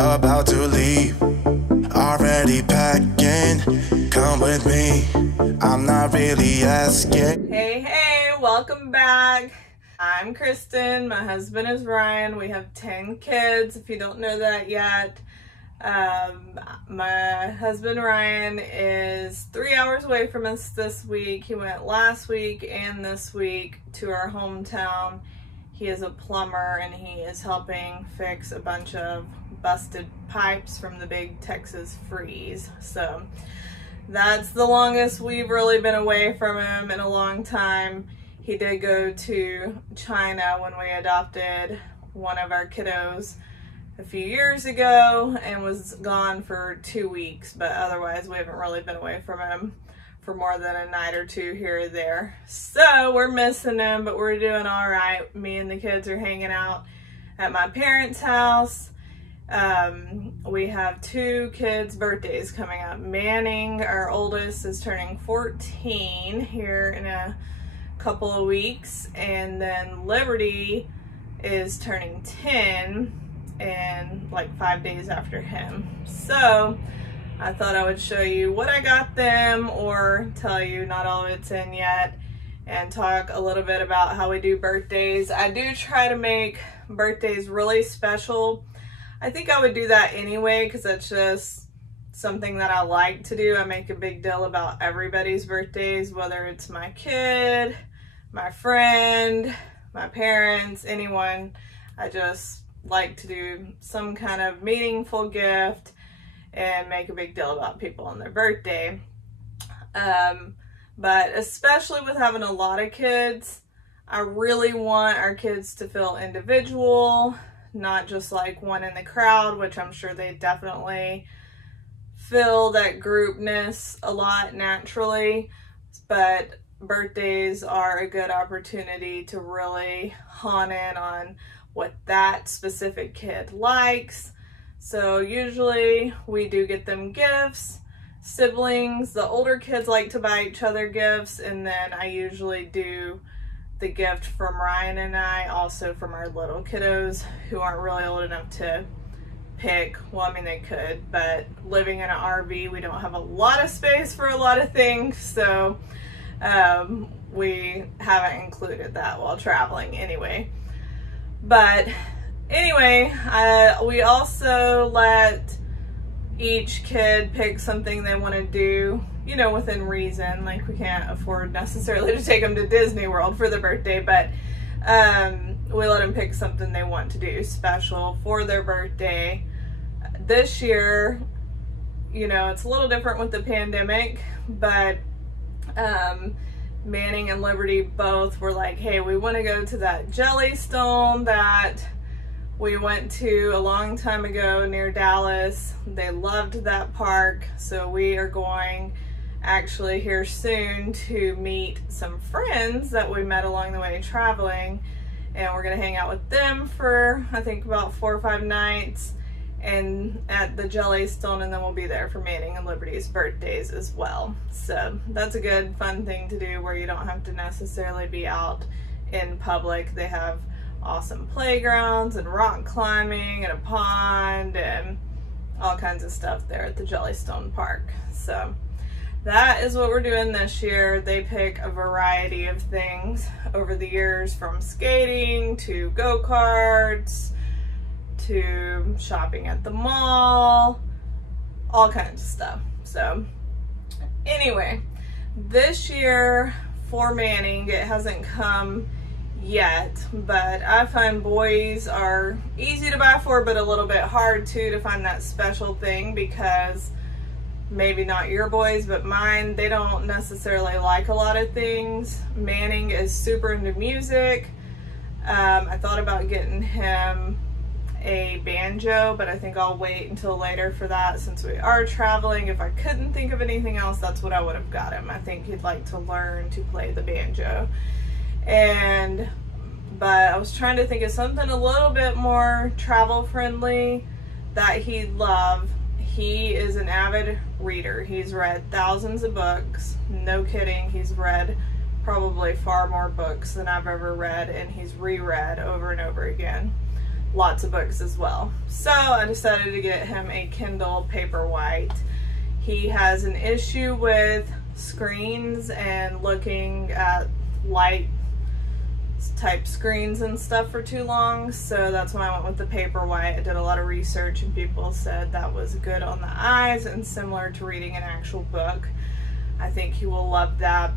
about to leave, already packing. Come with me, I'm not really asking. Hey, welcome back. I'm Kristin, my husband is Ryan. We have 10 kids, if you don't know that yet. My husband Ryan is 3 hours away from us this week. He went last week and this week to our hometown. He is a plumber and he is helping fix a bunch of busted pipes from the big Texas freeze. So that's the longest we've really been away from him in a long time. He did go to China when we adopted one of our kiddos a few years ago and was gone for 2 weeks, but otherwise we haven't really been away from him for more than a night or two here or there. So we're missing him, but we're doing all right. Me and the kids are hanging out at my parents' house. We have 2 kids' birthdays coming up. Manning, our oldest, is turning 14 here in a couple of weeks, and then Liberty is turning 10 and like 5 days after him. So I thought I would show you what I got them, or tell you not all of it's in yet, and talk a little bit about how we do birthdays. I do try to make birthdays really special. I think I would do that anyway because that's just something that I like to do. I make a big deal about everybody's birthdays, whether it's my kid, my friend, my parents, anyone. I just like to do some kind of meaningful gift and make a big deal about people on their birthday. But especially with having a lot of kids, I really want our kids to feel individual, not just like one in the crowd, which I'm sure they definitely feel that groupness a lot naturally, but birthdays are a good opportunity to really hone in on what that specific kid likes. So usually we do get them gifts. Siblings, the older kids like to buy each other gifts, and then I usually do the gift from Ryan and I, also from our little kiddos who aren't really old enough to pick. Well, I mean, they could, but living in an RV, we don't have a lot of space for a lot of things, so we haven't included that while traveling anyway. But anyway, we also let each kid pick something they want to do, you know, within reason. Like, we can't afford necessarily to take them to Disney World for their birthday, but we let them pick something they want to do special for their birthday. This year, you know, it's a little different with the pandemic, but Manning and Liberty both were like, hey, we want to go to that Jellystone that we went to a long time ago near Dallas. They loved that park, so we are going actually here soon to meet some friends that we met along the way traveling, and we're going to hang out with them for I think about 4 or 5 nights and at the Jellystone, and then we'll be there for Manning and Liberty's birthdays as well. So that's a good fun thing to do where you don't have to necessarily be out in public. They have awesome playgrounds and rock climbing and a pond and all kinds of stuff there at the Jellystone Park. So that is what we're doing this year. They pick a variety of things over the years, from skating to go-karts to shopping at the mall, all kinds of stuff. So anyway, this year for Manning, it hasn't come yet, but I find boys are easy to buy for, but a little bit hard too to find that special thing, because maybe not your boys, but mine, they don't necessarily like a lot of things. Manning is super into music. I thought about getting him a banjo, but I think I'll wait until later for that since we are traveling. If I couldn't think of anything else, that's what I would have got him. I think he'd like to learn to play the banjo. But I was trying to think of something a little bit more travel friendly that he'd love. He is an avid reader. He's read thousands of books. No kidding. He's read probably far more books than I've ever read, and he's reread over and over again. lots of books as well. So I decided to get him a Kindle Paperwhite. He has an issue with screens and looking at light type screens and stuff for too long, so that's when I went with the Paperwhite. I did a lot of research and people said that was good on the eyes and similar to reading an actual book. I think he will love that.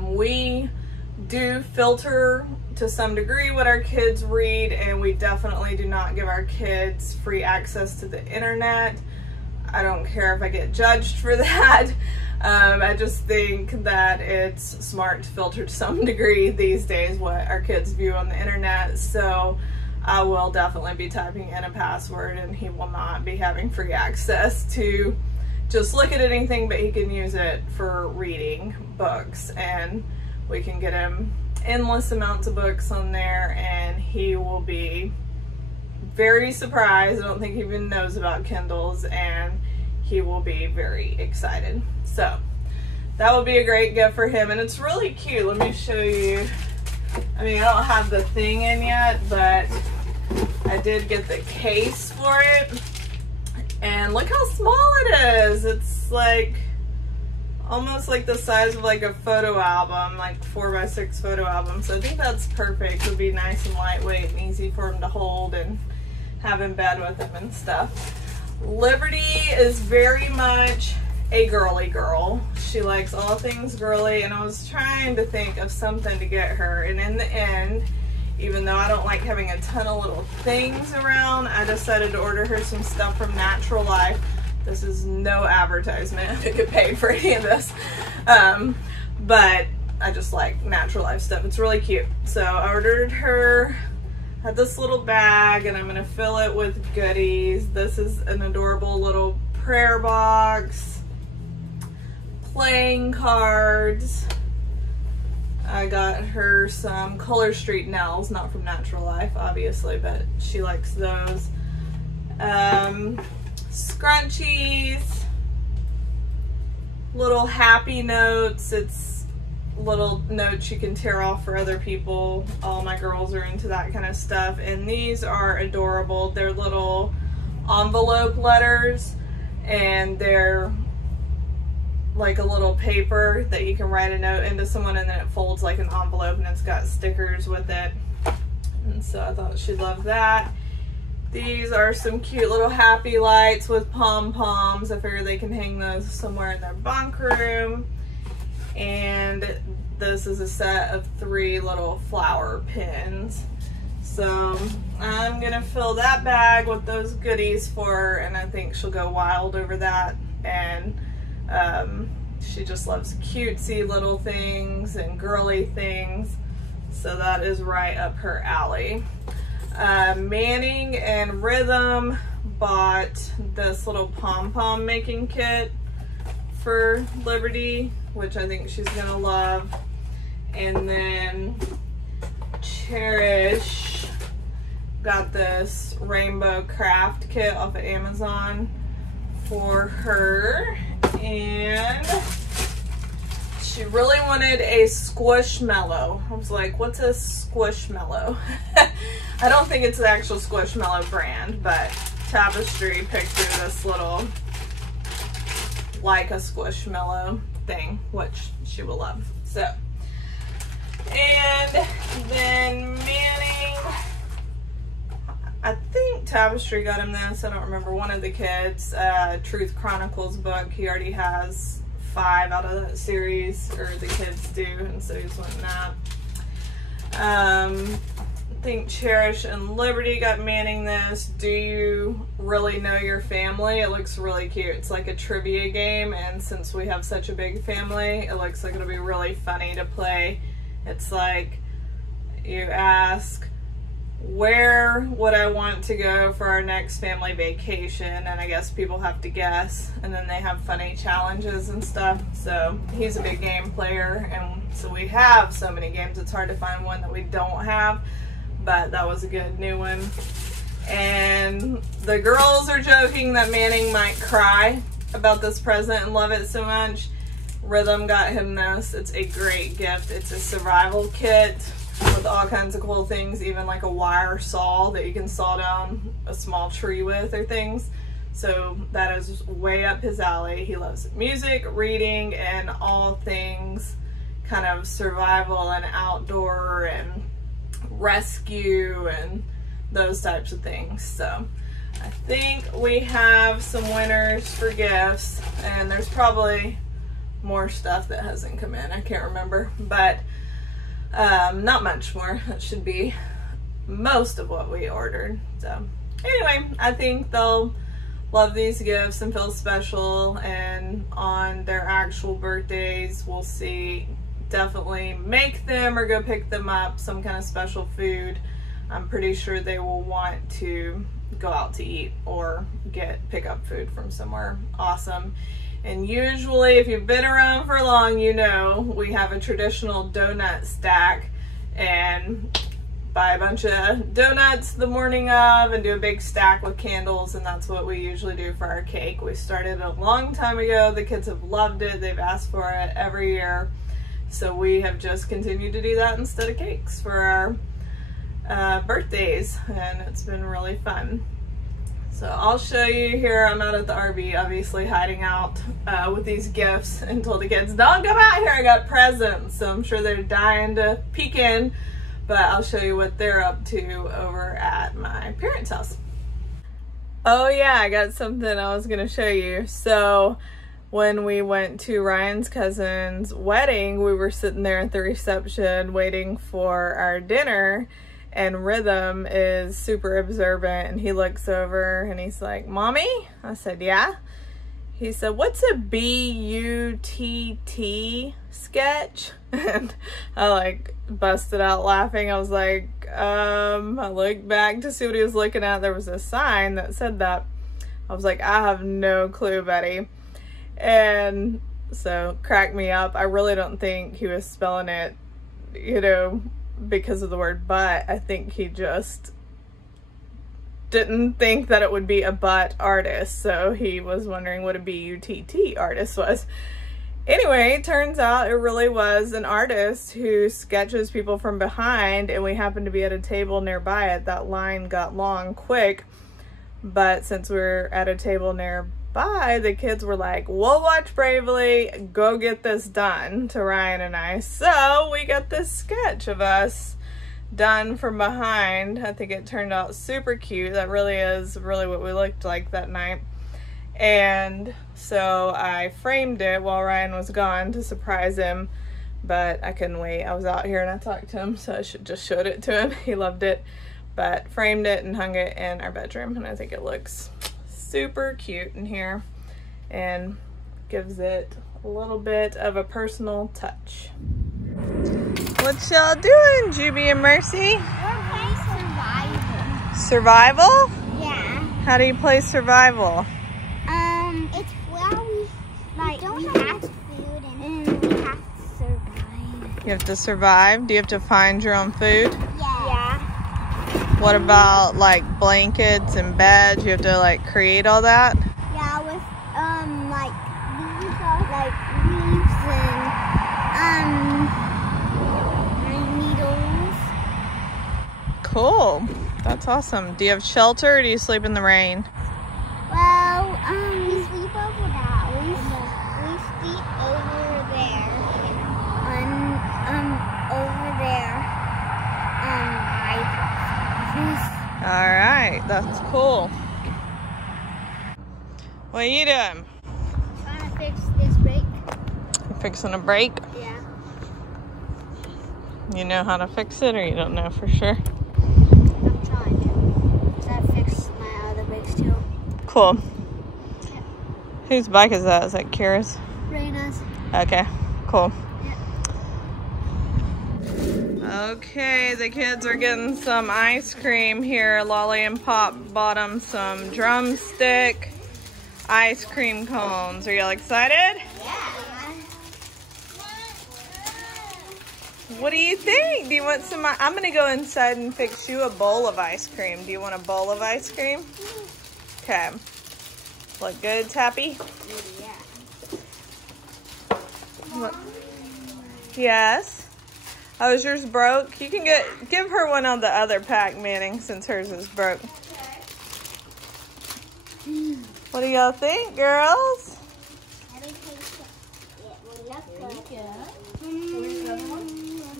We do filter to some degree what our kids read, and we definitely do not give our kids free access to the internet. I don't care if I get judged for that. I just think that it's smart to filter to some degree these days what our kids view on the internet. So I will definitely be typing in a password, and he will not be having free access to just look at anything, but he can use it for reading books, and we can get him endless amounts of books on there, and he will be very surprised. I don't think he even knows about Kindles, and he will be very excited. So that would be a great gift for him, and it's really cute. Let me show you. I mean, I don't have the thing in yet, but I did get the case for it, and look how small it is. It's like almost like the size of like a photo album, like 4x6 photo album. So I think that's perfect. It would be nice and lightweight and easy for him to hold and have in bed with him and stuff. Liberty is very much a girly girl. She likes all things girly, and I was trying to think of something to get her, and in the end, even though I don't like having a ton of little things around, I decided to order her some stuff from Natural Life. This is no advertisement. I didn't get paid for any of this, but I just like Natural Life stuff. It's really cute. So I ordered her, had this little bag, and I'm gonna fill it with goodies. This is an adorable little prayer box, playing cards. I got her some Color Street nails, not from Natural Life, obviously, but she likes those. Scrunchies, little happy notes. It's little notes you can tear off for other people. All my girls are into that kind of stuff, and these are adorable. They're little envelope letters, and they're like a little paper that you can write a note into someone, and then it folds like an envelope, and it's got stickers with it. And so I thought she'd love that. These are some cute little happy lights with pom-poms. I figure they can hang those somewhere in their bunk room. And this is a set of 3 little flower pins. So I'm gonna fill that bag with those goodies for her, and I think she'll go wild over that. And she just loves cutesy little things and girly things, so that is right up her alley. Manning and Rhythm bought this little pom-pom making kit for Liberty, which I think she's gonna love. And then Cherish got this rainbow craft kit off of Amazon for her, and she really wanted a Squishmallow. I was like, what's a Squishmallow? I don't think it's the actual Squishmallow brand, but Tapestry picked her this little, like a Squishmallow thing, which she will love. So, and then Manning, I think Tapestry got him this, I don't remember, one of the kids, Truth Chronicles book. He already has 5 out of that series, or the kids do, and so he's wanting that. I think Cherish and Liberty got Manning this. Do you really know your family? It looks really cute. It's like a trivia game, and since we have such a big family, it looks like it'll be really funny to play. It's like you ask, where would I want to go for our next family vacation? And I guess people have to guess, and then they have funny challenges and stuff. So he's a big game player, and so we have so many games, it's hard to find one that we don't have, but that was a good new one. And the girls are joking that Manning might cry about this present and love it so much. Rhythm got him this. It's a great gift. It's a survival kit with all kinds of cool things, even like a wire saw that you can saw down a small tree with or things. So that is way up his alley. He loves music, reading, and all things kind of survival and outdoor and rescue and those types of things. So I think we have some winners for gifts, and there's probably more stuff that hasn't come in. I can't remember, but not much more. That should be most of what we ordered. So anyway, I think they'll love these gifts and feel special, and on their actual birthdays we'll see, definitely make them or go pick them up some kind of special food. I'm pretty sure they will want to go out to eat or pick up food from somewhere awesome. And usually, if you've been around for long, you know we have a traditional donut stack, and buy a bunch of donuts the morning of and do a big stack with candles, and that's what we usually do for our cake. We started a long time ago. The kids have loved it. They've asked for it every year. So we have just continued to do that instead of cakes for our birthdays, and it's been really fun. So I'll show you here. I'm out at the RV, obviously hiding out with these gifts until the kids don't come out here. I got presents, so I'm sure they're dying to peek in, but I'll show you what they're up to over at my parents' house. Oh yeah, I got something I was gonna show you. So when we went to Ryan's cousin's wedding, we were sitting there at the reception waiting for our dinner, and Rhythm is super observant, and he looks over and he's like, "Mommy?" I said, "Yeah." He said, "What's a B-U-T-T sketch?" And I like busted out laughing. I was like, I looked back to see what he was looking at. There was a sign that said that. I was like, I have no clue, Betty. And so cracked me up. I really don't think he was spelling it, you know, because of the word but. I think he just didn't think that it would be a butt artist, so he was wondering what a B-U-T-T artist was. Anyway, it turns out it really was an artist who sketches people from behind, and we happened to be at a table nearby it. That line got long quick, but since we're at a table nearby, the kids were like, "We'll watch bravely, go get this done," to Ryan and I. So we got this sketch of us done from behind. I think it turned out super cute. That really is really what we looked like that night. And so I framed it while Ryan was gone to surprise him, but I couldn't wait. I was out here and I talked to him, so I just showed it to him. He loved it, but framed it and hung it in our bedroom, and I think it looks super cute in here and gives it a little bit of a personal touch. What y'all doing, Juby and Mercy? We're playing survival. Survival? Yeah. How do you play survival? It's where we don't have food and we have to survive. You have to survive? Do you have to find your own food? Yeah. What about like blankets and beds? You have to like create all that? Yeah, with like leaves and needles. Cool. That's awesome. Do you have shelter or do you sleep in the rain? Well, we sleep over that. We sleep over there. Over there. All right, that's cool. What are you doing? Trying to fix this brake. You fixing a brake? Yeah. You know how to fix it, or you don't know for sure? I'm trying to. That fixed my other brakes too. Cool. Yeah. Whose bike is that? Is that Kira's? Raina's. Okay, cool. Yeah. Okay, the kids are getting some ice cream here. Lolly and Pop bought them some drumstick ice cream cones. Are y'all excited? Yeah. What do you think? Do you want some? I'm gonna go inside and fix you a bowl of ice cream. Do you want a bowl of ice cream? Okay. Look good, Tappy? Yeah. What? Yes. Oh, is yours broke? You can give her one of the other pack, Manning, since hers is broke. What do y'all think, girls?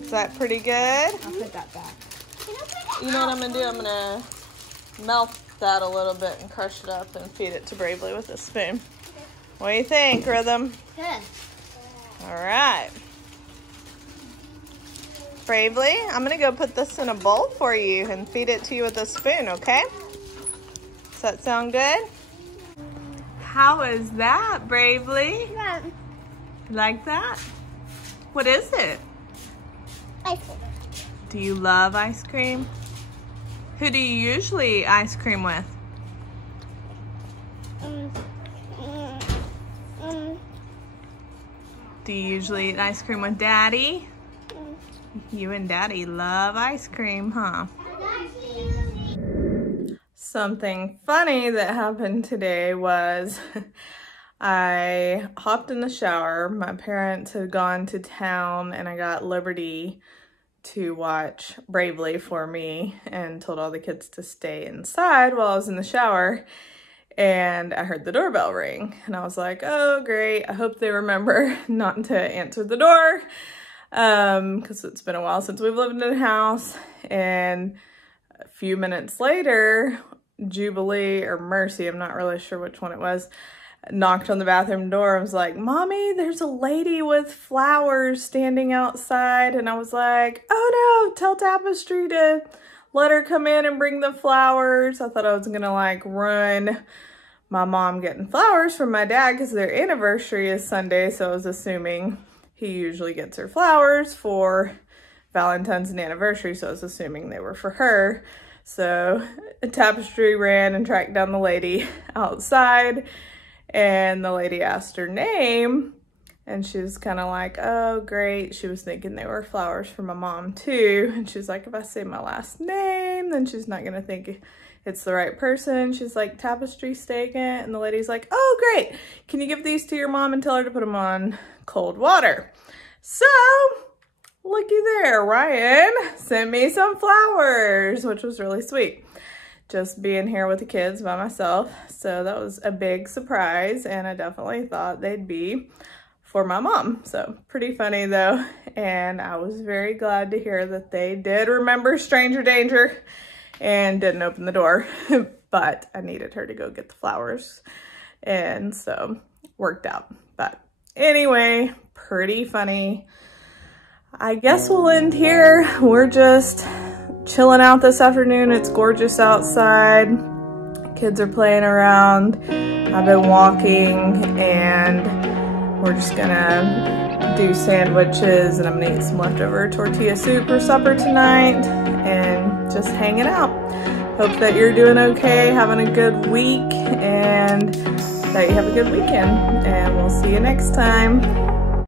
Is that pretty good? I'll put that back. You know what I'm gonna do? I'm gonna melt that a little bit and crush it up and feed it to Bravely with a spoon. What do you think, Rhythm? Good. All right. Bravely, I'm gonna go put this in a bowl for you and feed it to you with a spoon, okay? Does that sound good? How is that, Bravely? Yeah. You like that? What is it? Ice cream. Do you love ice cream? Who do you usually eat ice cream with? Do you usually eat ice cream with Daddy? You and Daddy love ice cream, huh? Something funny that happened today was I hopped in the shower. My parents had gone to town and I got Liberty to watch Bravely for me and told all the kids to stay inside while I was in the shower. And I heard the doorbell ring and I was like, oh great, I hope they remember not to answer the door because it's been a while since we've lived in a house. And a few minutes later, Jubilee or Mercy, I'm not really sure which one it was, knocked on the bathroom door and was like, Mommy, there's a lady with flowers standing outside. And I was like, oh no, tell Tapestry to let her come in and bring the flowers. I thought I was gonna like ruin my mom getting flowers from my dad because their anniversary is Sunday. So I was assuming he usually gets her flowers for Valentine's and anniversary. So I was assuming they were for her. So Tapestry ran and tracked down the lady outside and the lady asked her name and she was kind of like, oh great. She was thinking they were flowers for my mom too. And she's like, if I say my last name, then she's not gonna think it's the right person. She's like, Tapestry Steak. And the lady's like, oh great. Can you give these to your mom and tell her to put them on cold water? So looky there, Ryan sent me some flowers, which was really sweet. Just being here with the kids by myself. So that was a big surprise and I definitely thought they'd be for my mom. So pretty funny though. And I was very glad to hear that they did remember stranger danger and didn't open the door, but I needed her to go get the flowers. And so worked out. But anyway, pretty funny. I guess we'll end here. We're just chilling out this afternoon. It's gorgeous outside. Kids are playing around. I've been walking and we're just gonna do sandwiches and I'm gonna eat some leftover tortilla soup for supper tonight and just hanging out. Hope that you're doing okay, having a good week, and that you have a good weekend. And we'll see you next time.